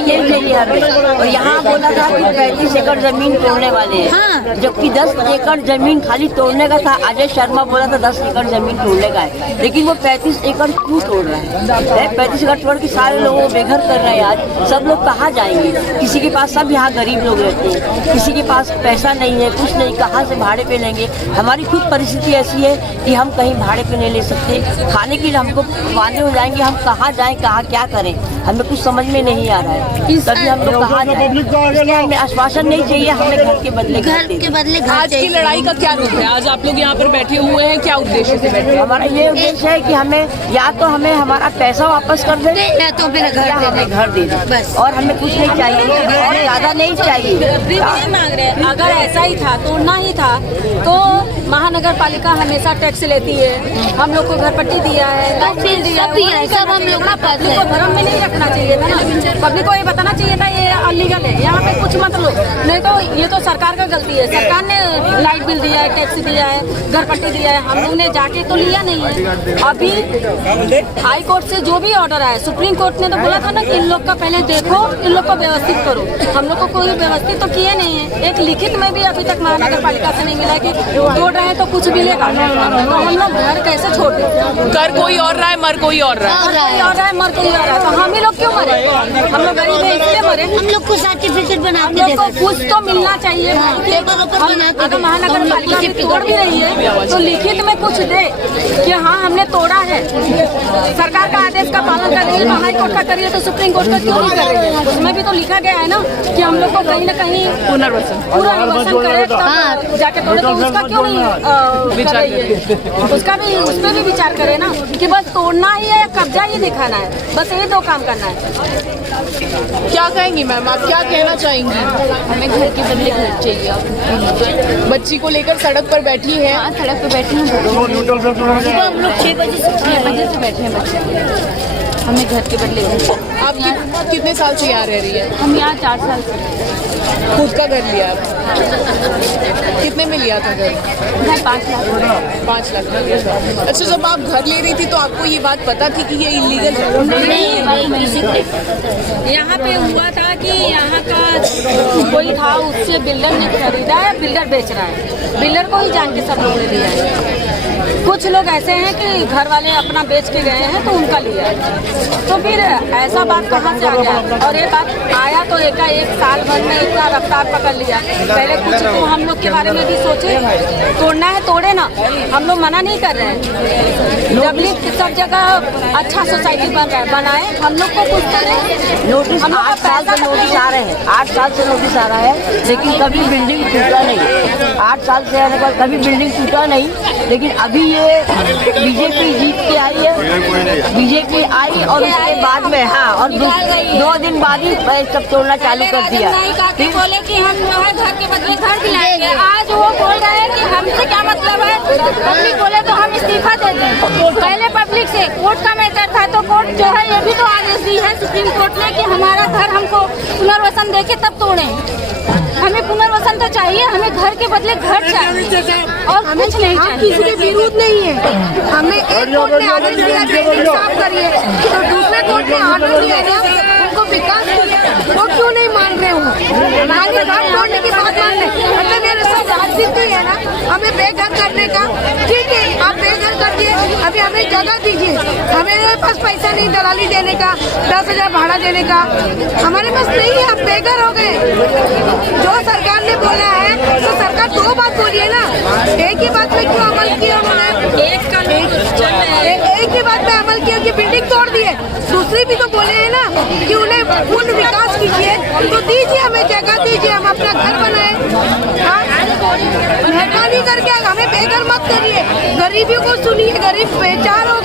यही चाहिए हमें। और यहाँ बोला था कि 35 एकड़ जमीन तोड़ने वाले हैं, जबकि 10 एकड़ जमीन खाली तोड़ने का था। अजय शर्मा बोला था 10 एकड़ जमीन तोड़ने का है, लेकिन वो 35 एकड़ क्यों तोड़ रहा है? 35 एकड़ तोड़ के सारे लोगों को बेघर कर रहे हैं। आज सब लोग कहाँ जाएंगे? किसी के पास, सब यहाँ गरीब लोग रहते हैं, किसी के पास पैसा नहीं है, कुछ नहीं, कहाँ से भाड़े पे लेंगे? हमारी खुद परिस्थिति ऐसी है कि हम कहीं भाड़े पे नहीं ले सकते, खाने के लिए हमको वादे हो जाएंगे, हम कहाँ जाएं, कहाँ क्या करें, हमें कुछ समझ में नहीं आ रहा है। तभी हम लोग कहाँ जाएं? हमें आश्वासन नहीं चाहिए, हमें घर के बदले आज की लड़ाई का क्या रूप है? आज आप लोग यहाँ पर बैठे हुए हैं, क्या उद्देश्य से बैठे? हमारा ये उद्देश्य है कि हमें या तो हमें हमारा पैसा वापस कर दे या तो फिर घर दे दे, बस। और हमें कुछ नहीं चाहिए और ज़्यादा नहीं चाहिए। नहीं मांग रहे। अगर ऐसा ही था, तोड़ना ही था, तो महानगर पालिका हमेशा टैक्स लेती है, हम लोग को घर पट्टी दिया है, सब हम लोग पब्लिक को भरम में नहीं रखना चाहिए था ना। पब्लिक को ये बताना चाहिए था ये अनलीगल है, यहाँ पे कुछ मत लो। नहीं तो ये तो सरकार का गलती है, सरकार ने लाइट बिल दिया है, टैक्स दिया है, घर पट्टी दिया है, हम लोग ने जाके तो लिया नहीं है। अभी हाई कोर्ट से जो भी ऑर्डर आया, सुप्रीम कोर्ट ने तो बोला था ना कि इन लोग का पहले देखो, इन लोग को व्यवस्थित करो। हम लोग को कोई व्यवस्थित तो किए नहीं है। एक लिखित में भी अभी तक महानगर पालिका से नहीं मिला कि तोड़ रहे हैं तो कुछ मिलेगा, तो हम लोग घर कैसे छोड़ दें? कर कोई और रहा है, मर कोई और रहा है, कोई और रहा है, मर कोई और रहा है, तो हम ही लोग क्यों मरे? हम लोग गरीब हैं इसलिए मरे। हम लोग को सर्टिफिकेट बना हम लोग को कुछ तो मिलना चाहिए। अगर महानगर पालिका भी तोड़ भी रही है तो लिखित में कुछ दे कि हाँ हमने तोड़ा है। सरकार का आदेश का पालन कर रही है, हाई कोर्ट का करिए तो सुप्रीम कोर्ट का क्यों नहीं कर रही है? उसमें भी तो लिखा गया है ना कि हम लोग को कहीं न कहीं पुनर्वसन करे तब जाके तोड़े, तो उसका क्यों नहीं कर रही है? उसका भी, उस पर भी विचार करे ना कि बस तोड़ना ही है, कब्जा ही दिखाना है, बस ये दो काम करना है। क्या कहेंगी मैम, आप क्या कहना चाहेंगी? हमें घर के बदले घर चाहिए। बच्ची को लेकर सड़क पर बैठी है। हाँ, सड़क पे बैठी हूँ। हम लोग 6 बजे से बैठे हैं बच्चे, हमें घर के बदले घर। आप कितने साल से यहाँ रह रही है? हम यहाँ 4 साल से। खुद का घर लिया आप? कितने में लिया था घर? 5 लाख। 5 लाख में लिया था। अच्छा, जब आप घर ले रही थी तो आपको ये बात पता थी कि ये इलीगल है? नहीं, यहाँ पे हुआ था कि यहाँ का कोई था, उससे बिल्डर ने खरीदा है, बिल्डर बेच रहा है, बिल्डर को ही जान के सब लोग ने लिया है। कुछ लोग ऐसे हैं कि घर वाले अपना बेच के गए हैं तो उनका लिया है। तो फिर ऐसा बात कहाँ से आ गया? और ये बात आया तो एक साल भर में इतना रफ्तार पकड़ लिया। पहले कुछ तो हम लोग के बारे में भी सोचे, तोड़ना है तोड़े ना, हम लोग मना नहीं कर रहे हैं। पब्लिक सब जगह अच्छा सोसाइटी बनाए, हम लोग को कुछ करें। नोटिस 8 साल से नोटिस आ रहे हैं, 8 साल से नोटिस आ रहा है, लेकिन कभी बिल्डिंग टूटा नहीं। 8 साल से आने पर कभी बिल्डिंग टूटा नहीं, लेकिन अभी ये बीजेपी जीत के आई है, बीजेपी आई और उसके बाद में हाँ, और 2 दिन बाद ही सब तोड़ना चालू कर दिया। फिर बोले कि हम जो है घर के बदले घर दिलाएंगे। आज वो बोल रहे हैं कि हमसे क्या मतलब है? पब्लिक बोले तो हम इस्तीफा दे दें। पहले पब्लिक से कोर्ट का मैटर था तो कोर्ट जो है ये भी तो आदेश दी है सुप्रीम कोर्ट ने कि हमारा घर हमको पुनर्वसन देके तब तोड़ें। हमें पुनर्वसन तो चाहिए, हमें घर के बदले घर चाहिए और कुछ नहीं चाहिए। किसी के विरोध नहीं है, हमें एक कोर्ट ने आदेश दिया कि इंसाफ करिए, तो दूसरे कोर्ट ने आदेश दिया उनको विकास किया, वो क्यों नहीं मान रहे हो? आगे घर तोड़ने की बात मान रहे, मतलब मेरे साथ राजनीति है ना, हमें बेघर करने का। ठीक है, आप बेघर कर दिए, अभी हमें जगह दीजिए, हमारे पास पैसा नहीं दलाली देने का, 10,000 भाड़ा देने का हमारे पास नहीं है, आप बेघर हो गए। जो सरकार ने बोला है तो सरकार 2 बात बोली है ना, एक ही बात पे क्यों अमल किया उन्होंने? एक ही बात पे अमल किया कि बिल्डिंग तोड़ दिए, दूसरी भी तो बोले हैं ना कि उन्हें पूर्ण विकास कीजिए, तो दीजिए, हमें जगह दीजिए, हम अपना घर बनाए। मेहरबानी करके हमें बेघर मत करिए, गरीबियों को सुनिए, गरीब बेचारों